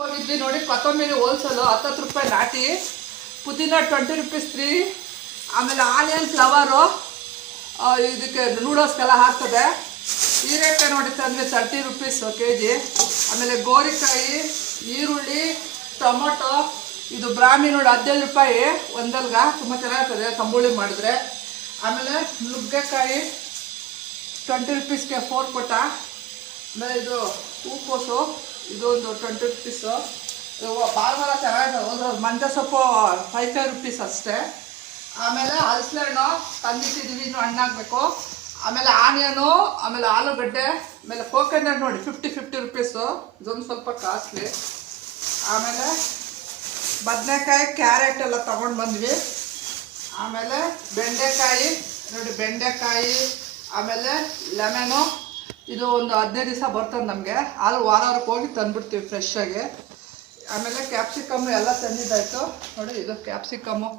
ಹೋಗಿದ್ವಿ ನೋಡಿ. ಕೊತ್ತಂಬರಿ ಹೋಲ್ಸೇಲು 10 ರೂಪಾಯಿ ನಾಟಿ, ಪುದೀನ 20 ರುಪೀಸ್ ಫ್ರೀ. ಆಮೇಲೆ ಆನಿಯನ್ ಫ್ಲವರು ಇದಕ್ಕೆ ನೂಡಲ್ಸ್ಗೆಲ್ಲ ಹಾಕ್ತದೆ. ಹೀರೆಕಾಯಿ ನೋಡಿ ತಂದರೆ 30 ರುಪೀಸು kg. ಆಮೇಲೆ ಗೋರಿಕಾಯಿ, ಈರುಳ್ಳಿ, ಟೊಮೊಟೊ, ಇದು ಬ್ರಾಹ್ಮಿ ನೋಡಿ 15 ರೂಪಾಯಿ ಒಂದಲ್ಗ, ತುಂಬ ಚೆನ್ನಾಗಿರ್ತದೆ ತಂಬುಳಿ ಮಾಡಿದ್ರೆ. ಆಮೇಲೆ ನುಗ್ಗೆಕಾಯಿ 20 ರುಪೀಸ್ಗೆ 4 ಕೊಟ್ಟ. ಆಮೇಲೆ ಇದು ಹೂಕೋಸು, ಇದು ಒಂದು 20 ರುಪೀಸು. ಭಾಳ ಚೆನ್ನಾಗಿರ್ತದೆ. ಒಂದು ಮೆಂತ್ಯ ಸೊಪ್ಪು 5 ರುಪೀಸ್ ಅಷ್ಟೇ. ಆಮೇಲೆ ಹಲಸಿನ ಹಣ್ಣು ತಂದಿಟ್ಟಿದ್ದೀವಿ, ಇನ್ನೂ ಹಣ್ಣಾಗಬೇಕು. ಆಮೇಲೆ ಆನಿಯನು, ಆಮೇಲೆ ಆಲೂಗಡ್ಡೆ, ಆಮೇಲೆ ಕೋಕೋನಟ್ ನೋಡಿ 50 ರುಪೀಸು, ಇದೊಂದು ಸ್ವಲ್ಪ ಕಾಸ್ಟ್ಲಿ. ಆಮೇಲೆ ಬದನೆಕಾಯಿ, ಕ್ಯಾರೆಟ್ ಎಲ್ಲ ತೊಗೊಂಡು ಬಂದ್ವಿ. ಆಮೇಲೆ ಬೆಂಡೆಕಾಯಿ ನೋಡಿ, ಬೆಂಡೆಕಾಯಿ, ಆಮೇಲೆ ಲೆಮನು, ಇದು ಒಂದು 15 ದಿವಸ ಬರ್ತದೆ ನಮಗೆ. ಆದ್ರೂ ವಾರಕ್ಕೆ ಹೋಗಿ ತಂದುಬಿಡ್ತೀವಿ ಫ್ರೆಶ್ಶಾಗಿ. ಆಮೇಲೆ ಕ್ಯಾಪ್ಸಿಕಮ್ಮು ಎಲ್ಲ ತಂದಿದ್ದಾಯಿತು ನೋಡಿ, ಇದು ಕ್ಯಾಪ್ಸಿಕಮ್ಮು.